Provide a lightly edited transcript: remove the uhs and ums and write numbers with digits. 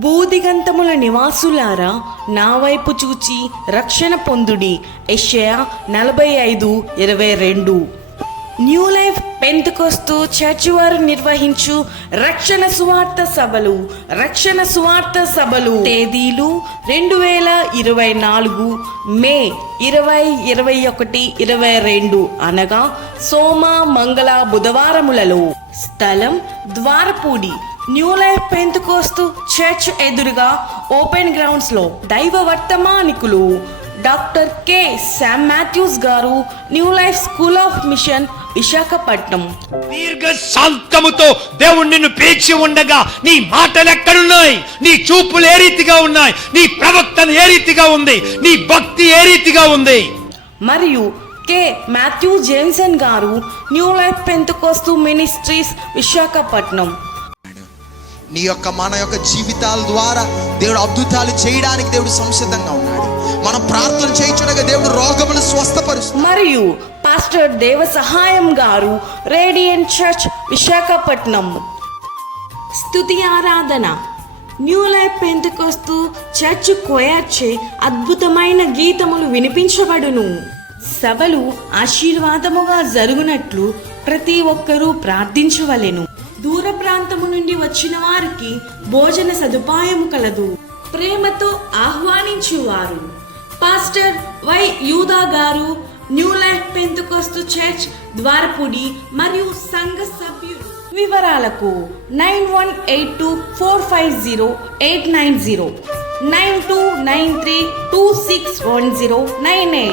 భూదిగంతముల నివాసులారా, నా వైపు చూచి రక్షణ పొందుడి. యెషయా 45:22. న్యూ లైఫ్ పెంతెకోస్తు చర్చి వారు నిర్వహించు రక్షణ సువార్త సభలు తేదీలు 2024 మే 20, 21, 22 అనగా సోమ, మంగళ, బుధవారములలో. స్థలం Dwarapudi, new life Pentecost church ఎదురుగా ఓపెన్ గ్రౌండ్స్ లో. దైవ వర్తమానికులు డాక్టర్ కె శామ్ మాథ్యూస్ గారు, new life school of mission, Visakhapatnam. దీర్ఘ శాంతముతో దేవుడు నిన్ను పేర్చి ఉండగా నీ మాటలు ఎక్కడున్నాయి? నీ చూపులు ఏ రీతిగా ఉన్నాయి? నీ ప్రవక్తన ఏ రీతిగా ఉంది? నీ భక్తి ఏ రీతిగా ఉంది? మరియు కె మాథ్యూ జేమ్సన్ గారు, new life Pentecost ministries, Visakhapatnam. మన యొక్క జీవితాల ద్వారా దేవుడు అద్భుతాలు చేయడానికి దేవుడు సంసిద్ధంగా ఉన్నాడు. మనం ప్రార్థన చేయించుండగా దేవుడు రోగమును స్వస్థపరుస్తాడు. మరియు పాస్టర్ దేవ సహాయం గారు, రేడియంట్ చర్చ్, విశాఖపట్నం. స్తుతి ఆరాధన న్యూ లైఫ్ పెంతెకోస్తు చర్చ్ కొయర్చే అద్భుతమైన గీతములు వినిపించబడును. సభలు ఆశీర్వాదముగా జరుగునట్లు ప్రతి ఒక్కరూ ప్రార్థించవలెను. దూర ప్రాంతము నుండి వచ్చిన వారికి భోజన సదుపాయము కలదు. ప్రేమతో ఆహ్వానించువారు పాస్టర్ వై యూదా గారు, new life Pentecost church, Dwarapudi మరియు సంఘ సభ్యులు. వివరాలకు 9182450890, 9293261098.